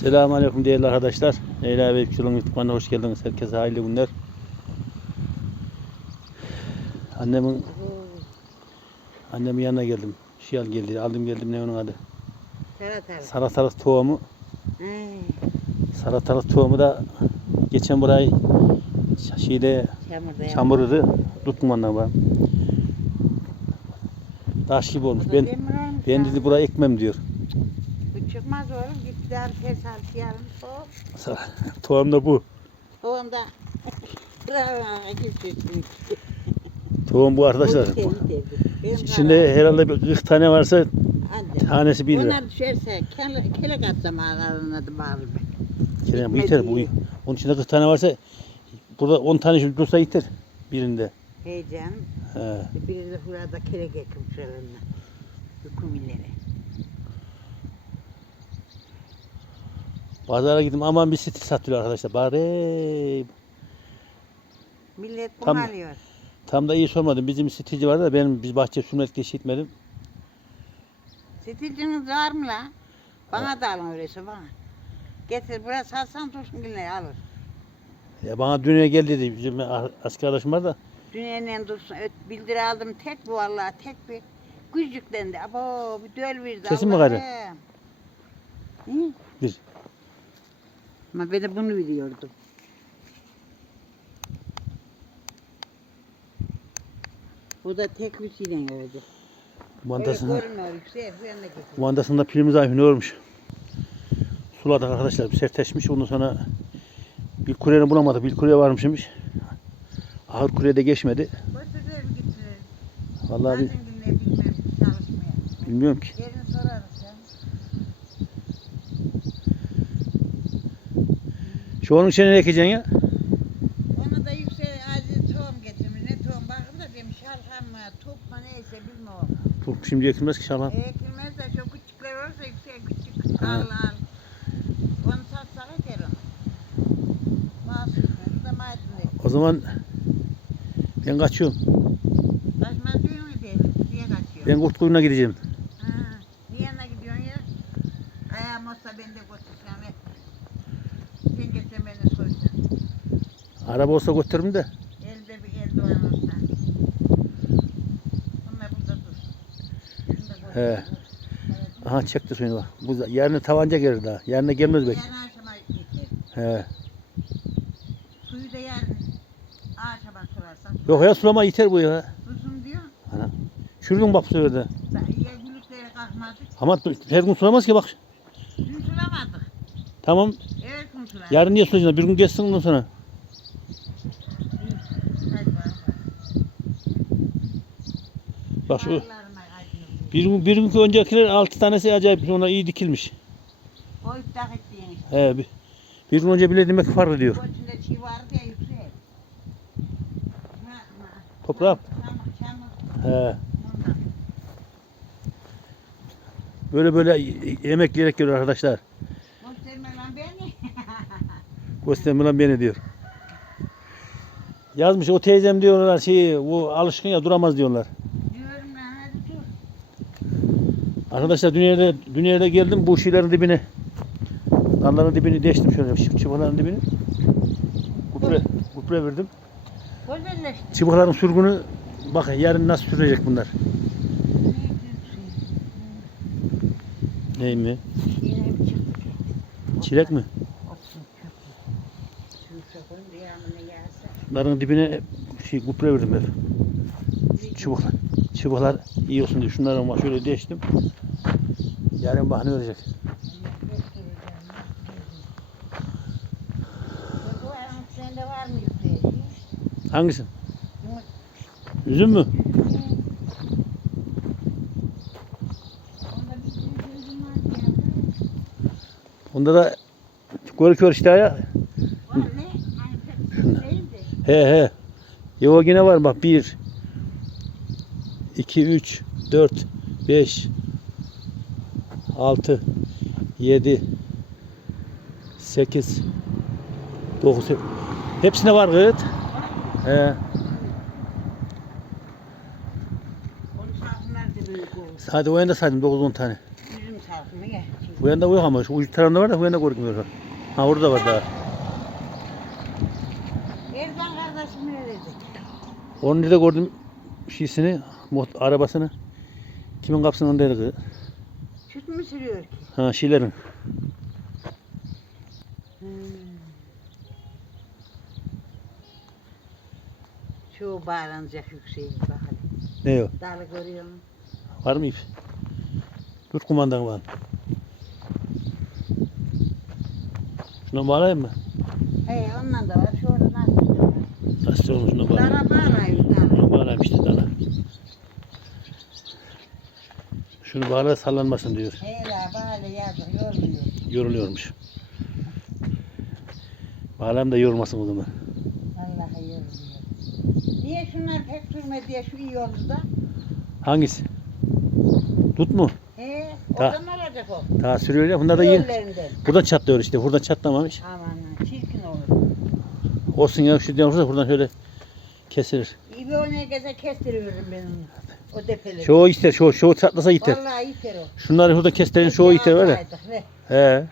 Selamun Aleyküm değerli arkadaşlar. Leyla ve Küçül'ün YouTube kanalına hoş geldiniz. Herkese hayırlı günler. Annemin annemin yanına geldim. Şey al geldi. Aldım geldim ne onun adı. Salatalık. Salatalık tohumu. Salatalık tohumu da geçen burayı şeyde çamurdu. Tuttum ondan bak. Taş gibi olmuş. Ben ben dedi burayı ekmem diyor. Çıkmaz oğlum. Git ters altı yarım soğuk. Tohum da bu. Bravo, gitsin. Tohum bu arkadaşlar. Şimdi herhalde bir 40 tane varsa tanesi 1 lira. Onlar düşerse kele, kele katsam aralarına da bağlı. Kerem bu yeter bu. Onun içinde 40 tane varsa burada 10 tane şu dursa yeter birinde. Heyecan. He. Biri de burada kele gekim şuralarına. Hükümleri. Pazara gittim aman bir stil satıyor arkadaşlar. Bari Millet bunu Tam- alıyor. tam da iyi sormadım. Bizim stilci vardı da benim biz bahçe sunu etkisi etmedim. Stilciniz var mı la? Bana da alın öyleyse bana. Getir buraya satsan dursun günleri alır. Ya bana dünyaya gel dedi. Bizim ar- asker arkadaşım var da. Dünyanın dursun öt bildiri aldım tek bu vallahi tek bir gücüklendi. Abo bir döl verdi. Kesin mi gayrı? Allah'ım. Hı? Bir. Ama ben de bunu biliyordum. Bu da tek bir şeyden öldü. Yana getir. mandasında pilimiz ayı ne olmuş. Suladık arkadaşlar. Bir sertleşmiş. Ondan sonra bir kuryerini bulamadık. Bir kurye varmışmış. Ağır kurye de geçmedi. Vallahi bir, bilmiyorum ki. Şu onun içine ne ekeceksin ya? Ona da yüksek acil tohum getirmiş. Ne tohum bakın da demiş şalgam mı, top mu neyse bilmiyorum. Bu şimdi ekilmez ki şalgam. Ekilmez de şu küçükler olursa yüksek küçük He. al al. Onu satsak eder onu. Mahsus bu da. O zaman ben kaçıyorum. Kaçmaz diyor mu değil Niye kaçıyor? Ben kurt kuyruğuna gideceğim. Ha, niye yanına gidiyorsun ya? Ayağım olsa ben de götürsem. et. Sen getir beni soysan. Araba olsa götürürüm de. Elde bir el doğan olsa. Bunlar burada da He. Aha çekti suyunu bak. Bu yarına tavanca gelir daha. Yarına gelmez belki. Yarın akşama getir. He. Suyu da yarın akşama sorarsan. Yok ya sulama yeter bu ya. Dursun diyor. Çürüdün bak bu sefer de. Da Ya kalkmadık. Ama her gün sulamaz ki bak. Dün sulamadık. Tamam. Evet gün suladık. Yarın niye sulayacaksın? Bir gün geçsin ondan sonra. Hadi bakalım. Bak şu bir gün bir günkü öncekiler altı tanesi acayip ona iyi dikilmiş. Koyup tak ettiğin işte. He bir, bir gün önce bile demek fark ediyor. İçinde çiğ vardı ya yüksek. He. Böyle böyle yemek yiyerek geliyor arkadaşlar. Gösterme lan beni. Gösterme lan beni diyor. Yazmış o teyzem diyorlar şeyi bu alışkın ya duramaz diyorlar. Diyorum lan hadi dur. Arkadaşlar dünyada dünyada geldim bu şeylerin dibine. Dalların dibini deştim şöyle şu çıbaların dibini. Kupre, kupre verdim. Çıbaların sürgünü bakın yarın nasıl sürecek bunlar. Ney mi? Çilek mi? Bunların dibine şey kupre verdim hep. Çubuklar, çubuklar iyi olsun diye şunları ama şöyle deştim. Yarın bak ne olacak. Bu ayağın sende var mı yüksek? Hangisi? Üzüm mü? Onda bir da kör kör işte ya. He he. Yo yine var bak 1 2 3 4 5 6 7 8 9 Hepsine var gıt. He. Hadi o yanda saydım 9-10 tane. Bu yanda yok ama şu ucu tarafında var da bu yanda görünmüyor. Ha orada da var daha. Erzan kardeşim ne dedi? Onun nerede gördüm şişini, arabasını. Kimin kapısının önündeydi kız? Mü sürüyor ki? Ha şilerin. Hmm. Şu bağlanacak yükseğe bakalım. Ne o? Dalı görüyor musun? Var mı ip? Tut kumandanı var. Şuna bağlayayım mı? He ondan da var. Şu orada nasıl da var. Nasıl olmuş şuna bağlayayım. Dara bağlayın dara. Şunu bağlayayım işte dana. Şunu bağla sallanmasın diyor. He la bağlı yazık yormuyor. Yoruluyormuş. Bağlayayım da yormasın o zaman. Vallahi yormuyor. Niye şunlar pek sürme diye şu iyi oldu da? Hangisi? Tut mu? He Ta- oradan olacak o. Daha sürüyor ya. Bunlar da. Yerlerinden. Burada çatlıyor işte. Burada çatlamamış. Aman çirkin olur. Olsun ya şu diye olursa buradan şöyle kesilir. İyi bir oynaya geze kestiriyorum ben onu. O depeleri. Şu ister, şu şu çatlasa iter. Vallahi iter o. Şunları şurada kestirin şu iter var ya. Ne? He.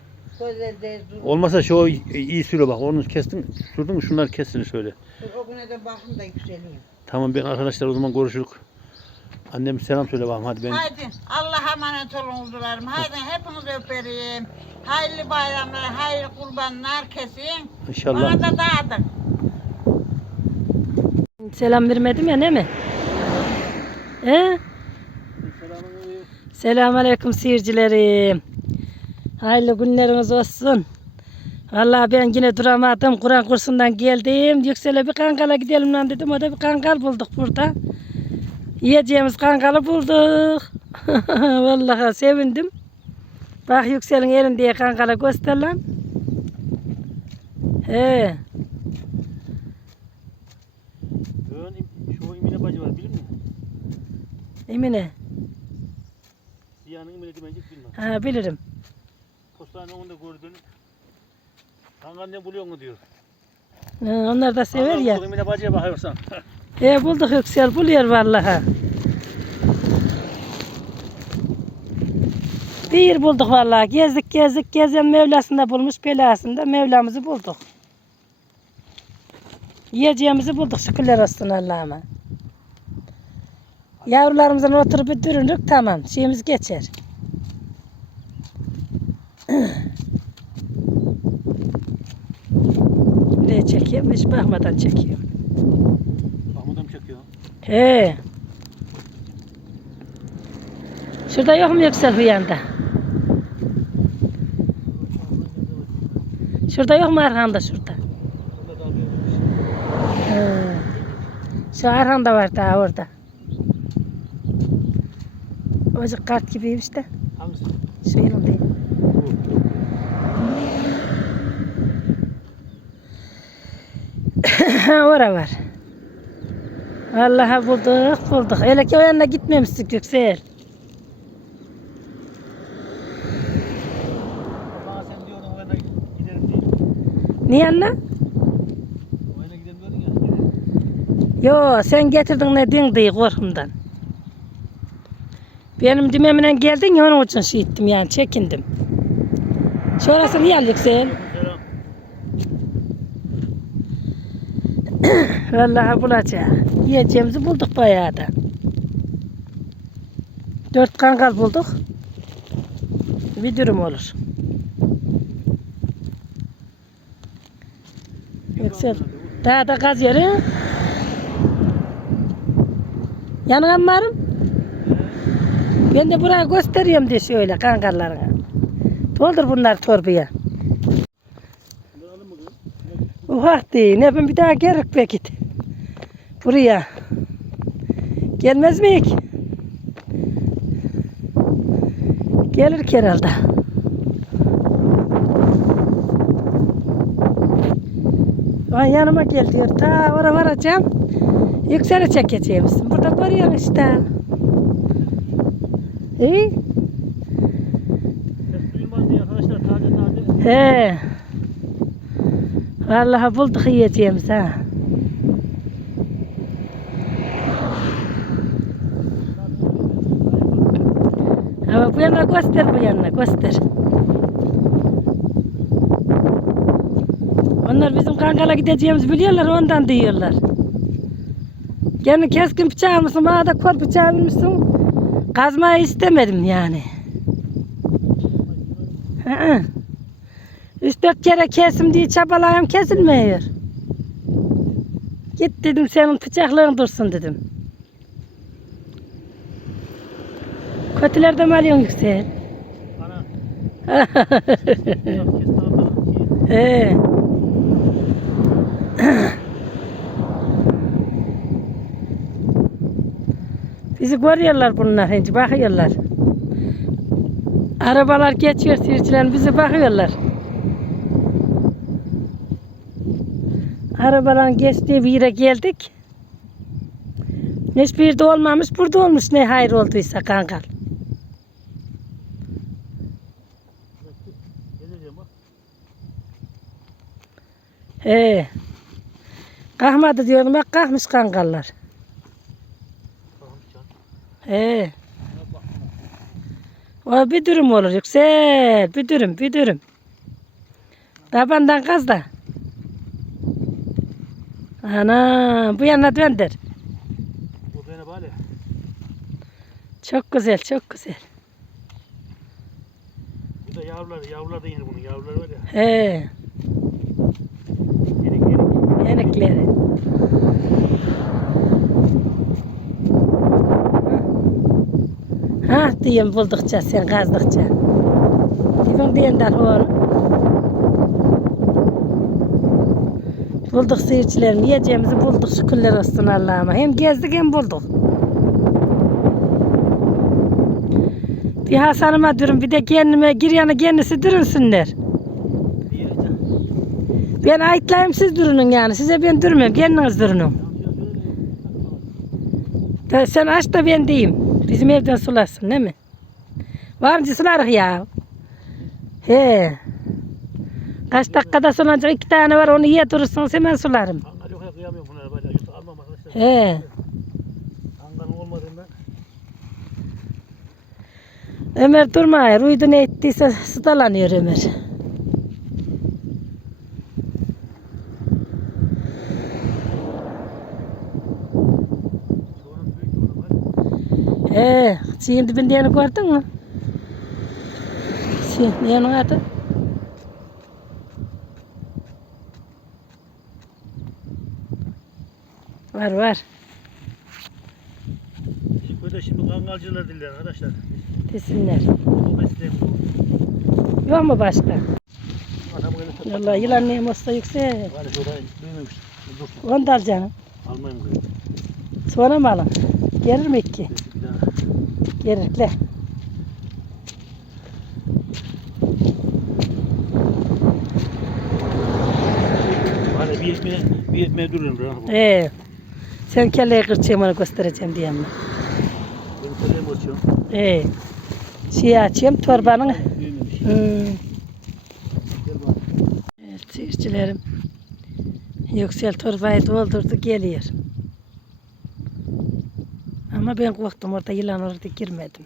Olmasa şu iyi sürüyor bak. Onu kestin, sürdün mü şunları kessin şöyle. O güne de bakın da yükseleyim. Tamam ben arkadaşlar o zaman görüşürük. Annem selam söyle bakalım hadi ben. Haydi Allah'a emanet olun kuzularım. Haydi hepinizi öperim. Hayırlı bayramlar, hayırlı kurbanlar kesin. İnşallah. Bana da dağıtın. Selam vermedim ya ne mi? He? Selamünaleyküm seyircilerim. Hayırlı günleriniz olsun. Vallahi ben yine duramadım. Kur'an kursundan geldim. Yüksel'e bir kankala gidelim lan dedim. O da bir kankal bulduk burada. Yiyeceğimiz kankalı bulduk. Vallahi sevindim. Bak Yüksel'in elinde kankala göster lan. He. Emine. Ziyanın İmine demeyecek bilmem. Ha bilirim. Postane onu da gördün. Kanka ne buluyor mu diyor. Ha, onlar da sever ya. İmine bacıya bakıyorsan. E bulduk yüksel buluyor vallahi. Bir bulduk vallahi. Gezdik gezdik gezen Mevlasında bulmuş belasında Mevlamızı bulduk. Yiyeceğimizi bulduk şükürler olsun Allah'ıma. Yavrularımızdan oturup bir dürünük tamam şeyimiz geçer. Ne çekeyim hiç bakmadan çekeyim. Mahmud'um çekiyor. He. Şurada yok mu yüksel bu yanda? Şurada yok mu Arhan'da şurada? He. Şu Arhan'da var daha orada. Ocak kart gibiymiş de. Hangisi? Şu yanımda. Ora var. Vallahi bulduk bulduk. Öyle ki o yanına gitmemiştik Yüksel. Bana sen diyordun o yana giderim diye. Niye yanına? O yana gidelim diyordun ya. Yo sen getirdin ne din diye korkumdan. Benim dimemle geldin ya onun için şey ettim yani çekindim. Al Yüksel? Selam. Vallahi bulacağız. Yiyeceğimizi bulduk bayağı da. Dört kangal bulduk. Bir dürüm olur. Yüksel. Daha da kazıyor he? Yanına mı varım? Ben de buraya gösteriyorum de şöyle kangallarına. Doldur bunlar torbaya. Ufak değil. Ne ben bir daha gerek be git. Buraya. Gelmez? Gelir ki herhalde. Lan yanıma gel diyor. Ta oraya varacağım. Yükseli çekeceğimiz. Burada görüyorum işte. İyi. Suyun var diye arkadaşlar taze taze. He. Vallahi bulduk yiyeceğimiz ha. Ama bu yana göster bu yana göster. Onlar bizim kankala gideceğimiz biliyorlar ondan diyorlar. Yani keskin bıçağı mısın? Bana da kol bıçağı mısın? Kazmayı istemedim yani. Hı hı. Üç dört kere kesim diye çabalayım kesilmiyor. Git dedim senin bıçaklığın dursun dedim. Kötülerden mi alıyorsun yüksel? Ana. Biraz Bizi görüyorlar bunlar hinci bakıyorlar. Arabalar geçiyor seyirciler bize bakıyorlar. Arabaların geçtiği bir yere geldik. Hiçbir yerde olmamış burada olmuş ne hayır olduysa kankal. He. Kalkmadı diyordum bak kalkmış kangallar. He. O bir dürüm olur yüksel. Bir dürüm, bir dürüm. Tabandan kaz da. Ana bu yana döndür. Bu beni bari. Çok güzel, çok güzel. Bu da yavrular. Yavrular da yeni bunun. Yavrular var ya. He. Yenik yenik. Yenikleri. Ha diyeyim buldukça sen kazdıkça. Gidin diyenler oğlum. Bulduk seyircilerim. Yiyeceğimizi bulduk şükürler olsun Allah'ıma. Hem gezdik hem bulduk. Bir Hasan'ıma dürüm bir de kendime gir yana kendisi dürünsünler. Ben ayıtlayayım siz durunun yani. Size ben durmuyorum. Kendiniz. Da sen aç da ben diyeyim. Bizim evden sularsın değil mi? Varınca sularız ya. He. Kaç dakikada sulanacak iki tane var onu ye durursunuz hemen sularım. Kıyamıyorum. Yoksa almam arkadaşlar. He. Olmadığından. Ömer durmuyor. Uydu ne ettiyse sıdalanıyor Ömer. Sonra büyük yolu var. He. Şeyin dibinde yanı gördün mü? Şey, ne yanı adı? Var var. Köyde şimdi kangalcılar diller arkadaşlar. Desinler. O mesleğim bu. Yok mu başka? Vallahi yılan neyim olsa yüksek. Var büyümemiş. Dur. Onu da al canım. Almayayım. Sonra mı alın? Gelir mi ki? Bir daha. Gelir. Hani bir ekmeğe, bir ekmeğe duruyorum. Ben Ee, sen kelleyi kırçayım onu göstereceğim diye mi? Benim kalem açıyorum. Ee, şey açayım torbanın. Hmm. Evet seyircilerim. Yüksel torbayı doldurdu geliyor. Ama ben korktum orada yılan orada girmedim.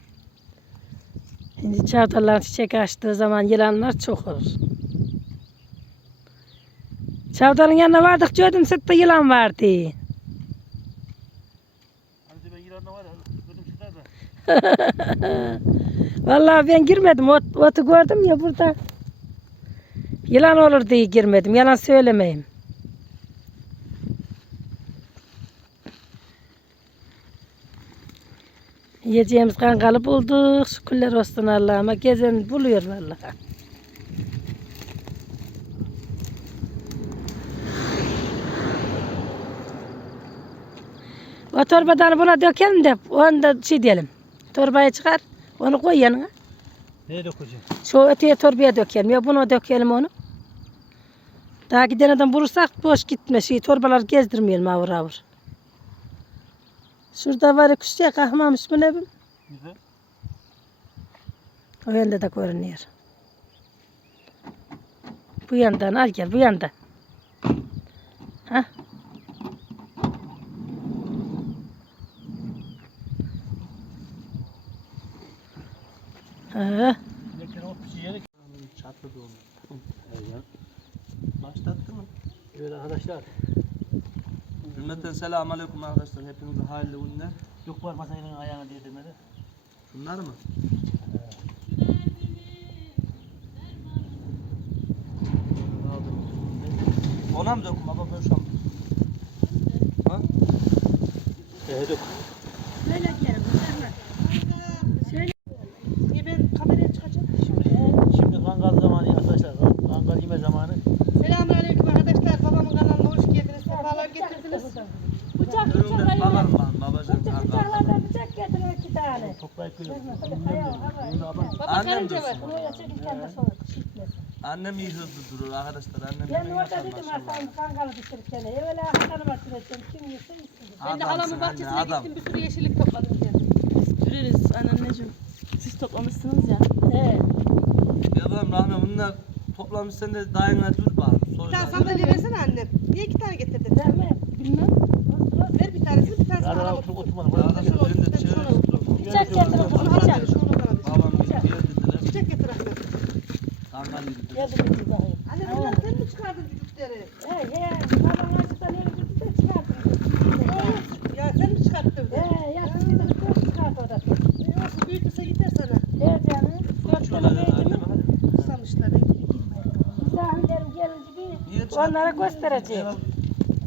Şimdi çavdarlar çiçek açtığı zaman yılanlar çok olur. Çavdarın yanına vardık gördüm sırtta yılan vardı. Vallahi ben girmedim. Ot, otu gördüm ya burada. Yılan olur diye girmedim. Yalan söylemeyeyim. Yiyeceğimiz kangalı bulduk. Şükürler olsun Allah'ıma. Gezen buluyor vallahi. O torbadan buna dökelim de onu da şey diyelim. Torbaya çıkar. Onu koy yanına. Neye dökeceğim? Şu öteye torbaya dökelim. Ya buna dökelim onu. Daha giden adam bulursak boş gitme. Şey, torbalar gezdirmeyelim avur avur. Şurada var iki şey kalkmamış mı ne bileyim. O yanda da görünüyor. Bu yandan al gel bu yandan. Ha? Ha. Nekene ot bir şey yedik. Çatladı onu. Ya. Başlattın mı? Evet arkadaşlar. Cümleten selamun aleyküm arkadaşlar. Hepinize hayırlı günler. Yok var masanın ayağına değdirmedi. Bunlar mı? Ona mı döküm baba böyle şam? Ha? Evet yok. Söyle gel. Söyle. Niye ben kameraya çıkacağım? Şimdi kangal zamanı arkadaşlar. Kangal yeme zamanı. Selamünaleyküm arkadaşlar. Babamın kanalına hoş geldiniz. Sefalar getirdiniz. Bıçak bıçak Önümden ayırın. bakalım ben babacığım. Bıçak kanka. bıçaklardan bıçak getirin iki tane. Toplayıp geliyorum. Baba Annem karınca var. Dursun. Annem iyi hızlı durur arkadaşlar. Annem Ben orada dedim. Hasan kankalı pişirirken. Evvela Hasan'ıma süreceğim. Kim yese yesin. Ben de halamın anne, bahçesine adam. gittim. Bir sürü yeşillik topladım geldim. Süreriz anneanneciğim. Siz toplamışsınız ya. Evet. Yavrum Rahmi bunlar toplamış sen de dayına dur bak. Bir tane sandalye versene annem. Niye iki tane getirdin? Değil mi? Bilmem. Ver bir tanesini bir tanesini Arada halam oturup otursun. oturmadım. Burada Arkadaşlar ben de çevre tutuyorum. Bıçak getirin. Onu Bunu halam bıçak. verir. Şunu bana ver. Babam bir yer dediler. Bıçak getir Ahmet. Kangal yedi. Geldi gitti zahir. Anne bunları sen mi çıkardın çocukları? He he. Babam açıktan öyle gitti de çıkarttım. Ya sen mi çıkarttın? He yaktı bir de dört çıkarttı o da. Ne olsun büyütürse gider sana. He canım. Dört Şöyle tane beytimi. annem Susamışlar. Ben gideyim. Misafirlerim gelince Niye bir onlara göstereceğim.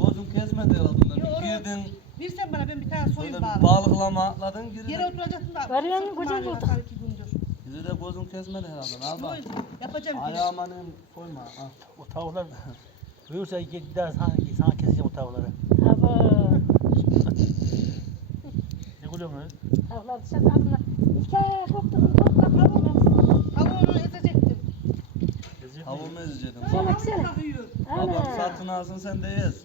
Gözüm kesmedi herhalde bunlar. Yo, Bir girdin Versen bana ben bir tane soyun böyle bir balıklama atladın girdin. Yere oturacaktım da. Varıyor mu? sırtım Kocam ağrıyor bulduk. Hasan iki gündür. Bizi de gözüm kesmedi herhalde. Al bak. Soy, Yapacağım bir şey. Ayağıma ne koyma. Ha. O tavuklar büyürse gel bir daha sana, sana keseceğim o tavukları. Abo. Ne gülüyorsun lan? Tavuklar dışarıda adımlar. Hikaye koptu. Koptu. Tavuğunu ezecektim. Keseceğim. Tavuğumu ezecektim. Şöyle baksana. Babam Ana. satın alsın sen de yez.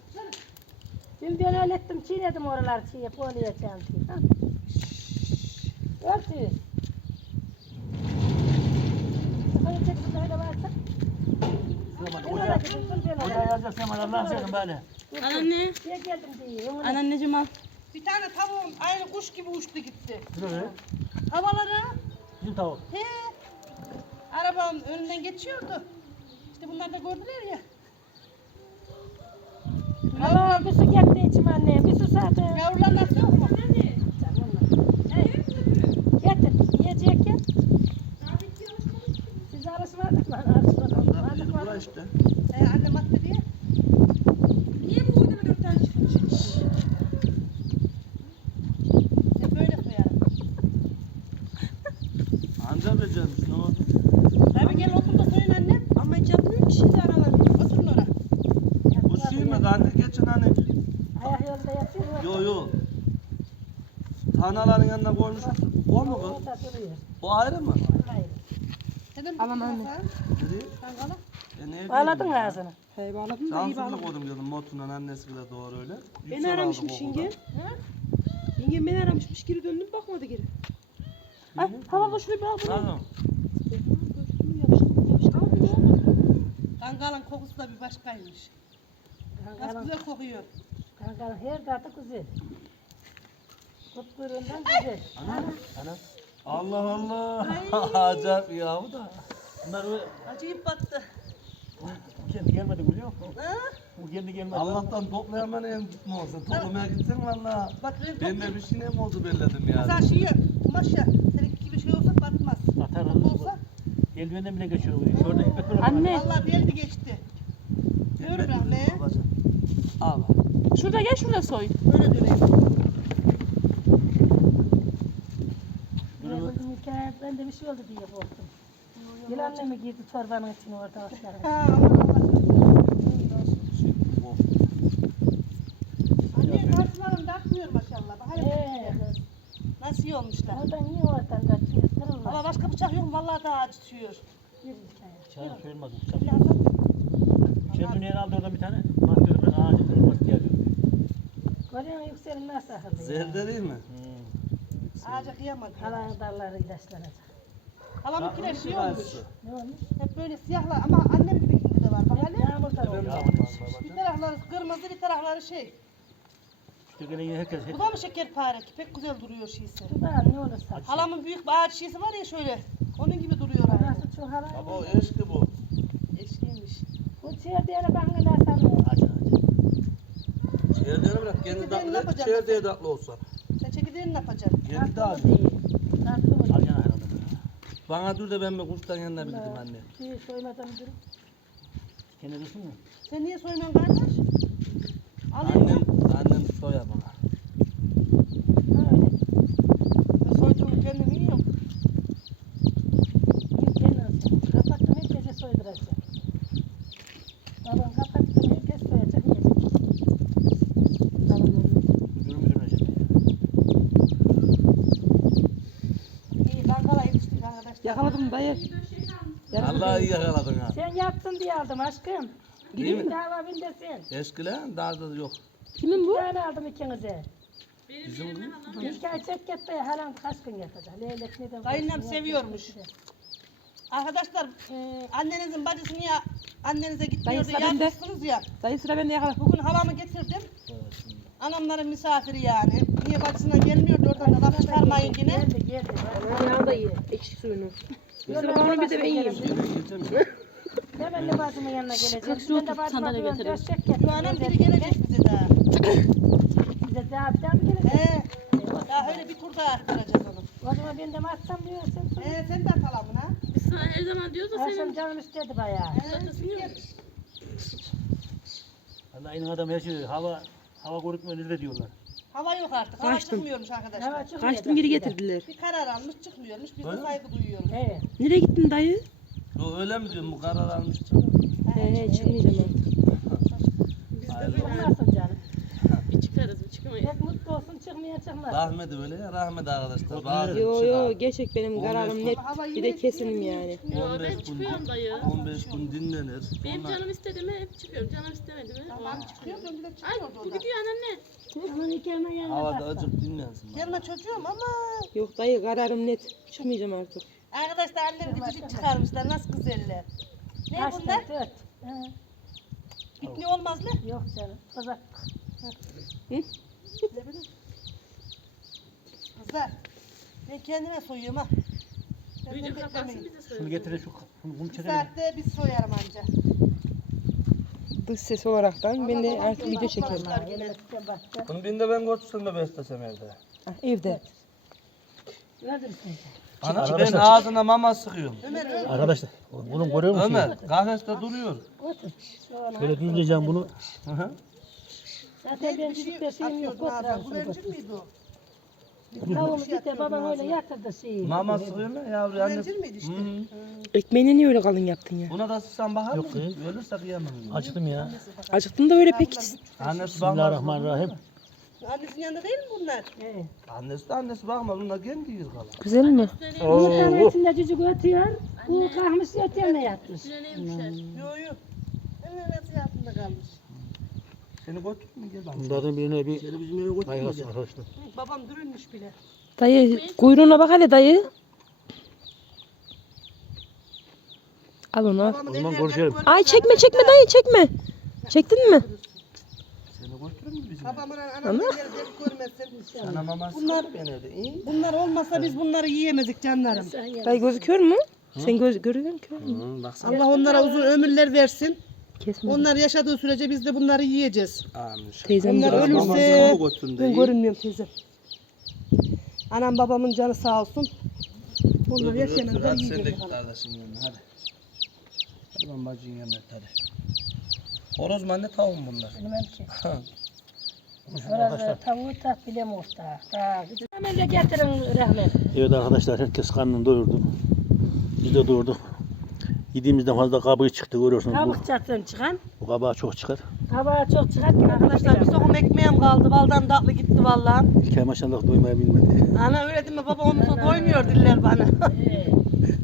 Dün ben öyle ettim. Çiğnedim oraları çiğneyip. Oraya çantayı. Ha. Örtü. Varsa. Oraya gidip dur ben hoca oraya. yazacak Süleyman Allah'ın böyle. Anneanne. Niye geldim diye. Anneanneciğim al. Bir tane tavuğum aynı kuş gibi uçtu gitti. Öyle. Havalara Bizim tavuk. he arabam önünden geçiyordu. İşte bunlar da gördüler ya. Allah bir su geldi içim anne. Bir su sadı. Yavrular nasıl yok mu? Getir. Yiyecek ya. Siz alışmadık mı? Alışmadık. Biri Alışmadık. bura işte. He annem attı diye. Niye bu boyda dört tane çıkmış? Ben böyle koyarım. Anca becermiş ne oldu? Abi gel otur da soyun annem. Ama hiç yapmıyor ki şimdi aralarında. Oturun oraya. Bu şey mi kanka geçin hani. Ayak yolda yatıyor. Yo yo. Tanaların yanına koymuş. O mu kız? O ayrı mı? Aman anne. E Bağladın bileyim mı ağzını? Hey bağladım da iyi bağladım. koydum dedim motundan annesi bile doğru öyle. Beni aramışmış yenge. Yengem beni aramışmış geri döndüm bakmadı geri. Ay hava boşuna bir al bunu. Ne? Kankalın kokusu da bir başkaymış. Nasıl Kankalın, güzel kokuyor. kankalın her tadı güzel. Kut kuyruğundan güzel. Ana. Allah Allah. Acayip ya bu da. Bunlar öyle- Acayip battı. bu kendi gelmedi biliyor musun? Ha? Bu kendi gelmedi. Allah'tan toplayaman en gitme olsun. Toplamaya gitsen valla. Bak ben Ben de bir şey ne mi oldu belledim ya. Mesela şey yok. Kumaş ya. Seninki gibi şey olsa batmaz. Atar Kutlu olsa. Eldivenden bile geçiyor. Şurada ipek var. Anne Vallahi deldi geçti. Yürü Rahmi. Al. şurada gel şurada soy. Böyle döneyim. Ya Bugün hikaye bende bir şey oldu diye korktum. Yılan mı girdi torbanın içine orada Allah. Anne tartışmalarım da akmıyor maşallah. Eee nasıl iyi olmuşlar. oradan niye oradan kaçıyor? Kırılmaz. Ama başka bıçak yok mu? Vallahi daha acıtıyor. Bir hikaye. Çağla soyulmaz. Bıçak. Bir Hasan. Şermin yer aldı oradan bir tane. Bak diyorum ben ağacın kırılması geliyor. Görüyor musun yükselin nasıl akıllı? Zehirde değil mi? Hmm. Ağaca kıyamadı. Halanın dalları ilaçlanacak. Halamınkiler şey olmuş. Ne olmuş? Hep böyle siyahlar ama annem de var. Bak hele. Yağmurdan olmuş. Bir tarafları kırmızı bir tarafları şey. İşte gene herkes Bu da mı şekerpare ki? Pek güzel duruyor. Bu da ne olursa. Halamın büyük bir ağaç şişesi var ya şöyle. Onun gibi duruyor aynı. Nasıl çok halan? Baba o eşki bu. Eşkiymiş. Bu çerdeyene bakın ne sanıyor. Acı acı. Çeyreğini bırak. Kendi Ben ne tatlı. yapacağım? Çeyreği tatlı olsa. Çekirdeğini ne Tatlı acı. mı değil? Mı değil? Alyan herhalde. Bana dur da ben bir kuştan yanına bildim anne. Şey soymadan durun. Kendi dursun mu? Sen niye soyman kardeş? Alayım Annem, mı? annem soya bana. Öyle. Ben soyduğumu kendim yiyorum. Bir kendin Kapattım herkese soyduracak. Babam kapattım herkes soyacak yiyecek. Tamam oğlum. Müdürüm müdürüm şimdi. İyi kankala yetiştik arkadaşlar. Yakaladım dayı. Vallahi iyi yakaladın ha. Sen yaptın diye aldım aşkım. Değil mi? Gidin dava bindesin. Eskiler daha da yok. Kimin bu? Tane aldım ikinize. Bizim İlk ay çek get de halam kaç gün yatacak. Leylek neden? Kayınlam seviyormuş. yapacak. Arkadaşlar e, annenizin bacısı niye annenize gitmiyor diye Dayısı ya. Dayı sıra bende yakala. Bugün halamı getirdim. Anamların misafiri yani. Niye bacısına gelmiyordu oradan da laf çıkarmayın yine. Geldi geldi. Ayağı da iyi. Ekşi suyunu. Sıra bana bir de ben yiyeyim. Hemen de bacımın yanına geleceğim. Kalk şu Ben de otur, sandalye Bu getir. anam biri gelecek bize daha. Bize daha bir daha mı gelecek? He. Daha öyle bir tur daha attıracağız onu. O zaman ben de mi atsam diyorsun. He sen de at halamına. Biz sana her zaman diyoruz da Akşam canım istedi bayağı. He. Vallahi aynı adam her şey hava hava korkmuyor nerede diyorlar. Hava yok artık. Hava Kaçtım. çıkmıyormuş arkadaşlar. Hava çıkmıyor Kaçtım geri getirdiler. Bir karar almış çıkmıyormuş. Biz de Öyle mi? saygı duyuyoruz. He. Nereye gittin dayı? O öyle mi diyorum bu karar almış. He he çıkmayacağım ben. Olmasın canım. Bir çıkarız bir çıkamayız. Hep mutlu olsun çıkmaz. Rahmet öyle ya rahmet arkadaşlar. Bazen Yo yo gerçek benim kararım net. Bir de kesinim yani. 15 gün, 15 gün dinlenir. Benim Ondan- canım istedi mi hep çıkıyorum. Canım istemedi mi? Tamam çıkıyor önceden Ay çıkıyordu bu o da. gidiyor anneanne. Aman hikayeme Havada bastım. acık dinlensin. Gelme çocuğum ama. Yok dayı kararım net. Çıkmayacağım artık. Arkadaşlar annem dipicik çıkarmışlar. Nasıl güzeller. Ne Kaç bunlar? Dört. Bitli olmaz ne? Yok canım. Kızak. Ne bileyim. Kızlar. Ben kendime soyuyorum ha. Büyüdük kapansın bize Şunu getirin şu bunu, bunu Bir çekelim. saatte biz soyarım anca. Dış ses olaraktan ben de artık video çekiyorum. Tutuyorum bak. Bunu bin de ben götürsem beslesem evde. Ah, evde. Mü sen? Ana ben Arkadaşlar- ağzına mama sıkıyorum. Ömer öyle. Arkadaşlar bunu görüyor musunuz? Ömer kafeste duruyor. Şöyle düzleyeceğim bunu. Hı hı. Zaten ben çocukta şeyim yok. Atıyordun ağzına. Götürürüm Bu şunu verimcil götür. miydi o? Tavuğumu bir de babam öyle yatırdı şeyi. Mama sıkıyorum ya yavru anne. Verimcil miydi işte? Hı hı. Ekmeğini niye öyle kalın yaptın ya? Buna da sıksan bakar Yok mısın? Ölürse kıyamam. Açtım ya. Acıktın da öyle pek. Annesi bakmaz. Bismillahirrahmanirrahim. Annesinin yanında değil mi bunlar? He. Annesi de annesi bakmaz. Bunlar kendi yiyor kalan. Güzel mi? Yumurtanın içinde cücük ötüyor. Bu kalkmış yatağına yatmış. Yo yo. Hemen nasıl altında kalmış. Seni götür mü gel bak. Bunlardan birine bir Seni bizim eve götür mü gel? arkadaşlar. Babam dürülmüş bile. Dayı kuyruğuna bak hele dayı. Al onu al. Babamın O zaman konuşalım. gör- Ay çekme çekme dayı çekme. Çektin mi? Seni götürür mü bizim? Babamın anamın elleri görmesin. Sana mama sıkar ben evde. İyi. Bunlar olmasa biz bunları yiyemedik canlarım. Dayı gözüküyor mu? Sen göz görüyor musun? Hı, baksana. Allah onlara uzun ömürler versin. Kesme. Onlar yaşadığı sürece biz de bunları yiyeceğiz. Amin. Teyzem Onlar ölürse ben görünmüyorum teyze. Anam babamın canı sağ olsun. Onlar yaşayanlar hadi sen de yiyecek. git kardeşin yanına hadi. Hadi ben bacın yanına hadi. Horoz mu anne tavuk mu bunlar? Bilmem ki. Orada tavuğu tak bilem orta. Ha, Hemen de getirin rahmet. Evet arkadaşlar herkes karnını doyurdu. Biz de doyurduk. Yediğimizden fazla kabuğu çıktı görüyorsunuz. Bu, Kabuk çatın çıkan. bu kabağı çok çıkar. Kabağı çok çıkar ki Arkadaşlar bir sokum ekmeğim kaldı. Baldan tatlı gitti vallahi. İlkay maşallah doymayı bilmedi. Ana öyle değil mi? Baba onu doymuyor diller bana.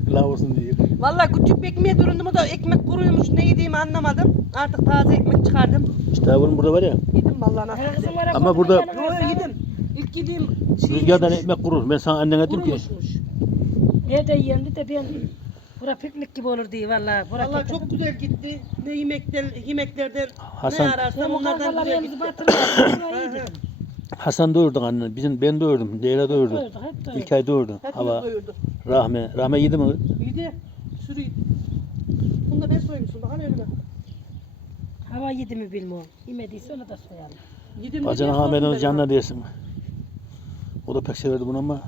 La olsun diye. Vallahi küçük bir ekmeğe düründüm o da ekmek kuruymuş. Ne yediğimi anlamadım. Artık taze ekmek çıkardım. İşte bunun burada var ya. Yedim vallahi nasıl. Kızım var Ama burada- Yo yedim. İlk yediğim şey Rüzgardan ekmek kurur. Ben sana annene dedim ki kurumuşmuş. Evde yiyelim de ben bura piknik gibi olur diye vallahi. Bura Vallahi çok güzel gitti. Ne yemekten, yemeklerden Hasan- ne ararsam onlardan güzel gitti. batırmadık. Hasan doyurduk anneni. Bizim, ben doyurdum. Leyla doyurdu. Doyurduk hep doyurduk. İlkay doyurdu. Hepimiz Hava, doyurduk. Rahme. Rahme yedi mi? Yedi. Sürü yedi. Bunu da ben soymuşum. Bakın önüme. Hava yedi mi bilmiyorum. Yemediyse onu da soyalım. Yedim mi Bacana diye Ahmet'in sordum canına değsin. O da pek severdi bunu ama.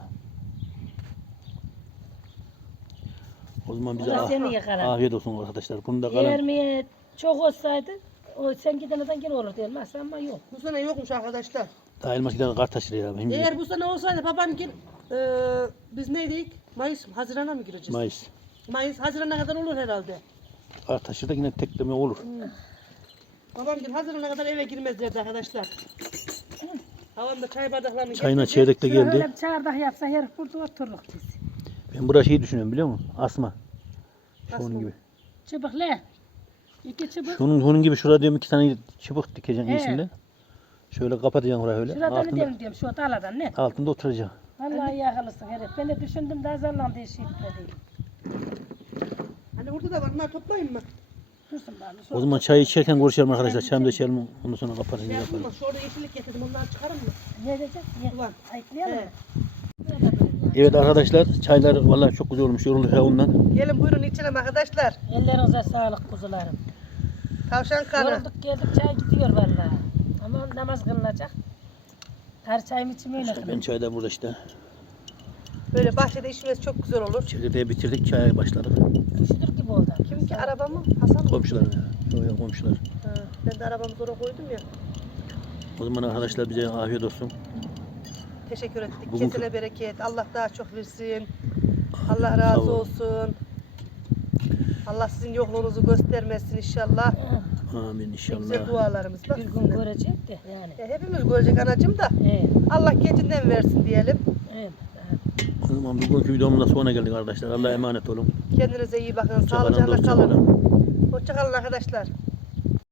O zaman bize af- seni yakar. afiyet olsun arkadaşlar. Bunu da Eğer kalın. mi çok olsaydı o sen gidemeden gene olur denmez ama yok. Bu sene yokmuş arkadaşlar. Daha elmas giden kar taşır ya. Şimdi Eğer bu sene olsaydı babam gel eee biz neydik? Mayıs? Haziran'a mı gireceğiz? Mayıs. Mayıs, Haziran'a kadar olur herhalde. Kar taşır da yine tekleme olur. Babam gel Haziran'a kadar eve girmezlerdi arkadaşlar. Havam da çay bardaklarını Çayına getirdi. çeyrek de Şöyle geldi. bir çardak yapsa herif burada otururuk biz. Ben buraya şeyi düşünüyorum biliyor musun? Asma. Şunun Asma. gibi. Çıbık le. İki çıbık. Şunun, şunun gibi şurada diyorum iki tane çıbık dikeceksin He. iyisinde. Şöyle kapatacaksın oraya öyle. Şuradan ne Altında, diyorum diyorum şu daladan ne? altında oturacaksın. Vallahi iyi akıllısın herif. Ben de düşündüm de azarlandı işi bitmedi. Hani orada da var. Bunlar toplayayım mı? Dursun bari. O zaman çay içerken konuşalım arkadaşlar. Çayımı da içelim. Ondan sonra kapatırız. Şey yaparız. yapayım mı? Şurada yeşillik getirdim. Onları çıkarım mı? Ne diyecek? Ye. Ulan. Ayıklayalım He. Evet arkadaşlar çaylar vallahi çok güzel olmuş. Yorulduk ya ondan. Gelin buyurun içelim arkadaşlar. Ellerinize sağlık kuzularım. Tavşan kanı. Yorulduk geldik çay gidiyor vallahi. Ama namaz kılınacak. Her çayım içim öyle İşte ben çayda burada işte. Böyle bahçede işimiz çok güzel olur. Çekirdeği bitirdik çaya başladık. Üşüdür gibi oldu. Kim ki arabamı? Hasan mı? Komşular ya. Şöyle komşular. Ha, ben de arabamı zora koydum ya. O zaman arkadaşlar bize afiyet olsun. Teşekkür ettik. Bugün- Kesene bereket. Allah daha çok versin. Allah razı olun. olsun. Allah sizin yokluğunuzu göstermesin inşallah. Amin Ne güzel inşallah. dualarımız var. Bir gün görecek de yani. Ya hepimiz görecek anacığım da Evet, Allah gecinden versin diyelim. evet. O zaman bugünkü videomuzda sonuna geldik arkadaşlar. Allah'a emanet olun. Kendinize iyi bakın. Sağlıcakla kalın. Hoşçakalın arkadaşlar.